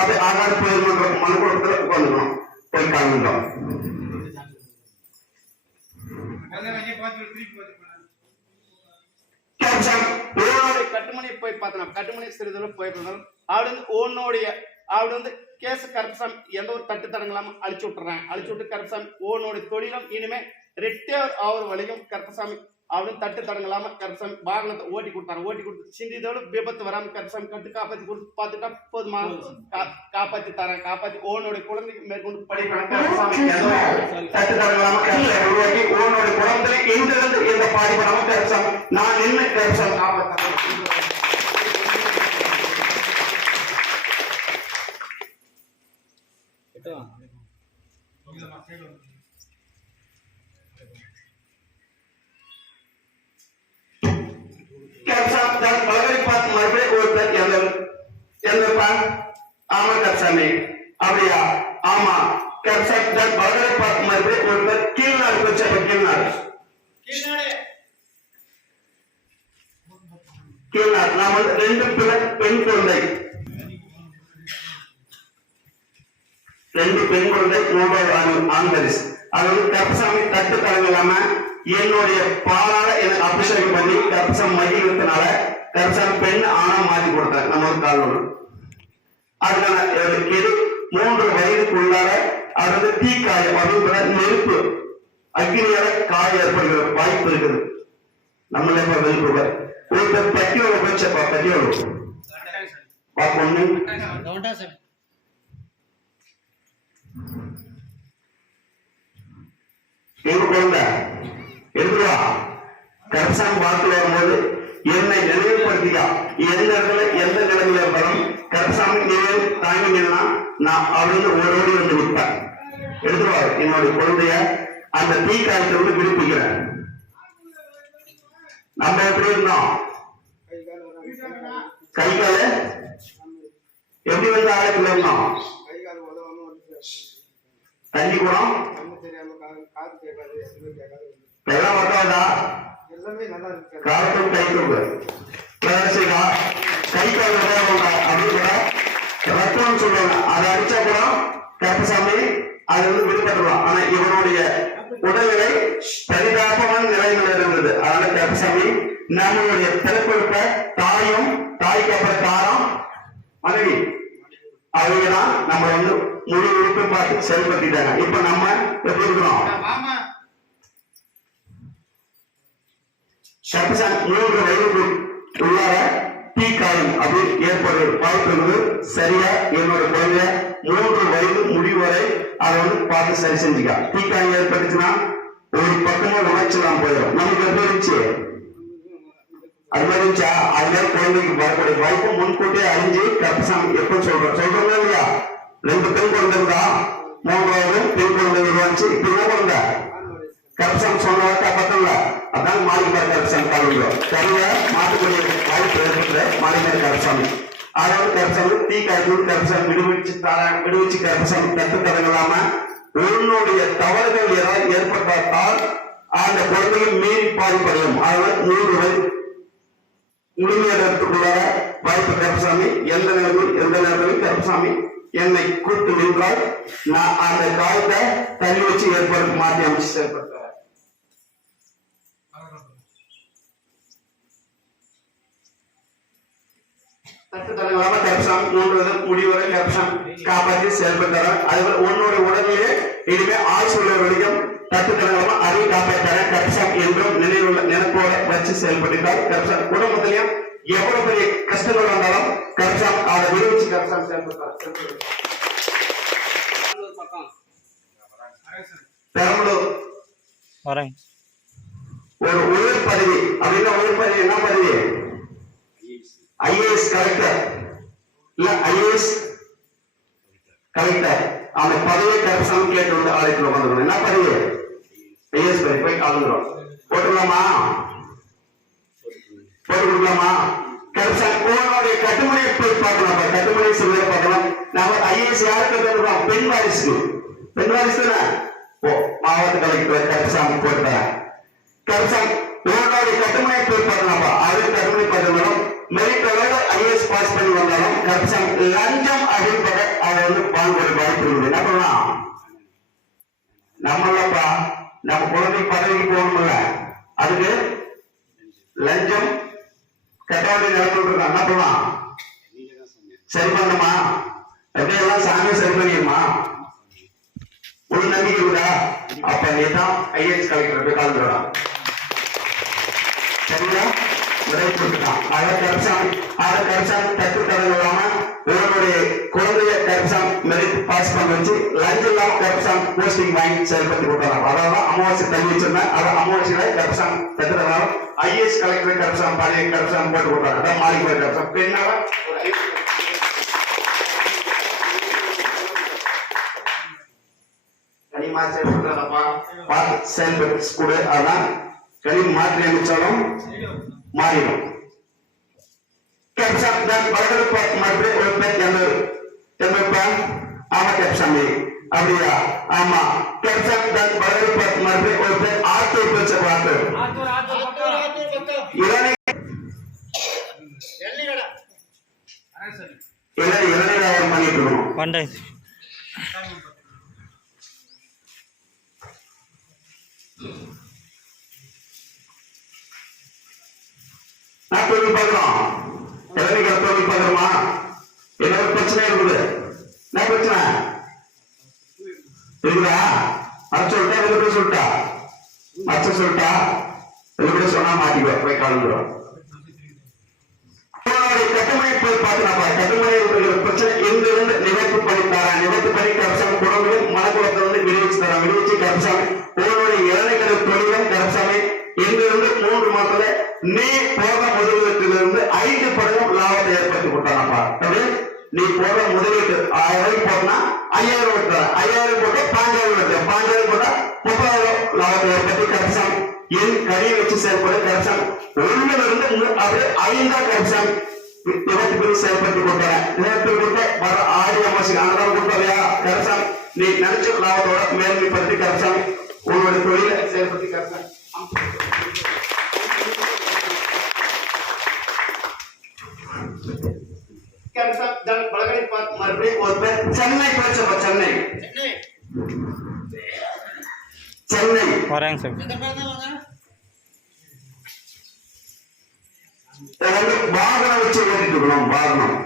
அப்படி ஆகாத போயிருமன்ற மனுக்குளத்துல உட்காந்துக்கணும் போய் காமிக்கிறோம். கட்டுமணி போய் பார்த்தோம், கட்டுமணி சிறிதளவு போய் பார்த்தோம். அவரு வந்து ஓனுடைய அவரு வந்து கேச கருப்பசாமி எந்த ஒரு தட்டு தடங்களாம அழிச்சு விட்டுறேன். அழிச்சு விட்டு கருப்பசாமி ஓனுடைய தொழிலும் இனிமே ரெட்டியார் அவர் வழியும் கருப்பசாமி அவரும் தட்டு தடங்களாம கருப்பசாமி வாகனத்தை ஓட்டி கொடுத்தாரு. ஓட்டி கொடுத்து சிந்திதோடு விபத்து வராம கருப்பசாமி கட்டு காப்பாத்தி கொடுத்து பார்த்துட்டா போதுமா, காப்பாத்தி தரேன். காப்பாத்தி ஓனுடைய குழந்தைக்கு மேற்கொண்டு படிப்பாங்க. தட்டு தடங்களாம கருப்பசாமி உருவாக்கி ஓனுடைய குழந்தை எங்கிருந்து எந்த பாதிப்படாம கருப்பசாமி நான் நின்று கருப்பசாமி காப்பாற்ற அப்படியா? ஆமா. பலகரை பார்த்து மறுபடியும் ஒருத்தர் கீழ்நாடு போச்சு. கீழ்நாடு நான் வந்து 2 பெண் குழந்தை, 2 பெண் குழந்தை, 3 ஆண் பரிசு. அது வந்து கருப்பசாமி தட்டு தரங்களாம என்னுடைய பாலால எனக்கு அபிஷேகம் பண்ணி கருப்பசாமி மகிழ்வதனால கருப்பசாமி பெண் ஆணா மாற்றி கொடுத்தாங்க. நம்ம ஒரு காலம் அதுக்கான 3 வயதுக்குள்ளார அது வந்து தீக்காயம் அப்படிங்கிற நெருப்பு அக்னியால காய ஏற்படுகிற வாய்ப்பு இருக்குது. நம்மளே நெருப்பு ஒருத்தர் பட்டியோட போச்சப்பா, பட்டியோடு பொண்ணு எங்க குழந்தை எடுத்துவா. கருப்பசாமி வாக்குல வரும்போது என்னை நினைவுபடுத்திக்கா. எந்த இடத்துல எந்த நிலைமையில இருந்தாலும் கருப்பசாமி நினைவு தாங்கினா நான் அப்படின்னு ஓடோடி வந்து விட்டேன். எடுத்துருவாரு என்னுடைய குழந்தைய அந்த தீ காயத்தை வந்து விடுப்பிக்கிறேன். நம்ம எப்படி இருந்தோம்? கை கால எப்படி வந்து ஆழத்துல இருந்தோம்? தண்ணி குடம் எல்லாம் வந்தாதா? காலத்தும் கை கொண்டு கை கால் அப்படின்னு ரத்தம் சொல்லுவாங்க. அதை அடிச்சா கூட கருப்பசாமி அது வந்து விடுபட்டுருவான். ஆனா இவனுடைய உடல்நிலை பரிதாபமான நிலைமையில இருந்தது. அதனால கருப்பசாமி நம்மளுடைய பிறப்பெடுப்ப தாயும் தாய்க்கு அப்புறம் தாரம் மனைவி அவங்கதான் நம்ம வந்து முழு உறுப்பை பார்த்து செயல்படுத்திட்டாங்க. இப்ப நம்ம எப்படி இருக்கிறோம்? கருப்பசாமி 3 வயதுக்கு உள்ளார தீக்காயம் அப்படி ஏற்படுற வாய்ப்பு சரியா என்னோட குழந்தை 3 வயது முடிவரை அதை வந்து பார்த்து சரி செஞ்சுக்கா. தீக்காயம் ஏற்பட்டுச்சுன்னா ஒரு பக்கமா உணர்ச்சலாம் போயிடும். நமக்கு எப்படி இருந்துச்சு? அது மாதிரி இருந்துச்சா? அது மாதிரி குழந்தைக்கு வரக்கூடிய வாய்ப்பு முன்கூட்டியே அறிஞ்சு கருப்பசாமி எப்ப சொல்றோம் இல்லையா? 2 பெண் குழந்தை இருந்தா 3வது பெண் குழந்தை உருவாச்சு. இப்ப என்ன குழந்தை? கருப்பசாமி சொன்ன வார்த்தை பத்தல. அதான் மாளிகை கருப்பசாமி காலம் சரியா மாற்றக்கூடிய வாய்ப்பு ஏற்பட்ட மாளிகை கருப்பசாமி. அதாவது கருப்பசாமி தீ காய்ச்சல் கருப்பசாமி விடுவிச்சு கருப்பசாமி தட்டு தரங்களாம உன்னுடைய தவறுகள் ஏதாவது ஏற்பட்டால் அந்த குழந்தைகள் மீறி பாதிப்படையும். அதனால 3 வயது முழுமையான வாய்ப்பு கருப்பசாமி எந்த நேரத்திலும் கருப்பசாமி என்னை கூட்டு நின்றால் நான் அந்த காலத்தை தள்ளி வச்சு ஏற்பாடு மாற்றி அமைச்சு செயல்படுத்த தட்டு தரங்களாம கருப்பசாமி 3 முடிவரை கருப்பசாமி காப்பாற்றி செயல்பட்டார். அதுபோல உன்னுடைய உடலிலே இனிமே ஆயுள் வரைக்கும் தட்டு தரங்களாம அதையும் காப்பாற்றார கருப்பசாமி என்றும் நினைப்போட வச்சு செயல்பட்டார். கருப்பசாமி குடும்பத்திலையும் எவ்வளவு பெரிய கஷ்டங்கள் வந்தாலும் கருப்பசாமி அதை விடுவிச்சு கருப்பசாமி செயல்பட்டார். பெரம்பலூர் ஒரு உயர் பதவி அப்படின்னா உயர் பதவி என்ன பதவி? ஐஏஎஸ் கலெக்டர் இல்ல ஐஏஎஸ் கலெக்டர். அந்த பதவியை கருப்பசாமி கேட்டு வந்து ஆலயத்தில் வந்துடும். என்ன பதவி? ஐஏஎஸ் பதவி. போய் கலந்துடும். போட்டுக்கலாமா? போட்டு கொடுக்கலாமா? கருப்பசாமி உங்களுடைய கட்டுமணியை போய் பார்க்கலாம். கட்டுமணி சொல்ல பார்க்கலாம். நம்ம ஐஏஎஸ் யாருக்கு தருவோம்? பெண் வாரிசு. பெண் வாரிசு தானே? மாவட்ட கலெக்டர் கருப்பசாமி போட்டார். கருப்பசாமி உங்களுடைய கட்டுமணியை போய் பார்க்கலாமா? அது கட்டுமணி பார்க்கணும். மெரிட் ஐஏஎஸ் பாஸ் பண்ணி வந்தாலும் கரப்ஷன் லஞ்சம் அப்படின்றத அதை வந்து வாங்குற வாய்ப்பு இருக்குது. என்ன பண்ணலாம்? நம்மளப்பா நம்ம குழந்தை பதவிக்கு போகணும்ல, அதுக்கு லஞ்சம் கட்ட வேண்டிய நிலைமை என்ன பண்ணலாம்? சரி பண்ணணுமா? எப்படியெல்லாம் சாமி சரி பண்ணிடுமா? ஒரு நம்பிக்கை இருக்குதா? அப்ப நீ தான் ஐஏஎஸ் கலெக்டர் போய் கலந்துடலாம். சரியா? விடை கொடுத்துட்டான். அதை கரப்ஷன் தட்டுத்தடங்கள் இல்லாம உங்களுடைய குழந்தைய கரப்ஷன் மெரிட் பாஸ் பண்ண வச்சு லஞ்சம் இல்லாம கரப்ஷன் போஸ்டிங் வாங்கி செயல்படுத்தி கொடுத்தாங்க. அதாவது அமாவாசை தள்ளி வச்சிருந்தேன். அதை அமாவாசையில கரப்ஷன் தட்டுத்தடனால ஐஏஎஸ் கலெக்டர் கரப்ஷன் பழைய கரப்ஷன் போட்டு கொடுத்தாங்க. அதான் மாறி போய் கரப்ஷன் பெண்ணால கனிமா செயல்படுறப்பா பார்த்து செயல்பட்டு கூட அதான் கனி மாற்றி அமைச்சாலும் மாறிடும். कैप्शन dan बड़े पर मर्दे और पे जंदर पर आमा कैप्शन में அப்படியா? ஆமா. कैप्शन dan बड़े पर मर्दे और पे आते ऊपर से बात इलाने इलाने और मनी तो one day நான் போய் பார்க்கலாம். இளநீ கருத்து பார்க்கணுமா? என்ன ஒரு பிரச்சனை இருக்குது? என்ன பிரச்சனை இருக்குதா? அது சொல்லிட்டா வெளிப்பட சொல்லிட்டா மச்ச சொல்லிட்டா வெளிப்பட சொன்னா மாட்டிக்கோ போய் கலந்துடும். கட்டுமனை போய் பார்க்கலாப்பா. கட்டுமனை பிரச்சனை எங்கிருந்து நிவர்த்தி பண்ணித்தாரா? நிவர்த்தி பண்ணி கரப்ஷன் குடும்பம் மனக்குளத்தை வந்து விடுவிச்சு தரா. விடுவிச்சு கரப்ஷன் உங்களுடைய இளநிலை தொழிலும் கரப்ஷனை எங்கிருந்து 3 மாதத்துல நீ போற முதலீட்டிலிருந்து 5 படங்கு லாபத்தை ஏற்படுத்தி கொடுத்தானப்பா. நீ போற முதலீட்டு 1000 போட்டா 5000 போட்டா 5000 போட்டா 5000 5000 போட்டா 30,000 லாபத்தை ஏற்படுத்தி கரப்ஷன் என் கடையை வச்சு செயல்பட கரப்ஷன் ஒன்னிலிருந்து அப்படியே 5 கரப்ஷன் நிவர்த்தி செயல்படுத்தி கொடுத்தேன். நிவர்த்தி கொடுத்த வர ஆடி அமாவாசைக்கு அன்னதானம் கொடுத்தாலையா கரப்ஷன் நீ நினைச்ச லாபத்தோட மேன்மைப்படுத்தி கரப்ஷன் உங்களுடைய தொழிலை செயல்படுத்தி கரப்ஷன் சென்னை போச்சப்பா. சென்னை சென்னை வரேங்க சார். வாகனம் வச்சு ஓட்டிட்டு இருக்கணும். வாகனம்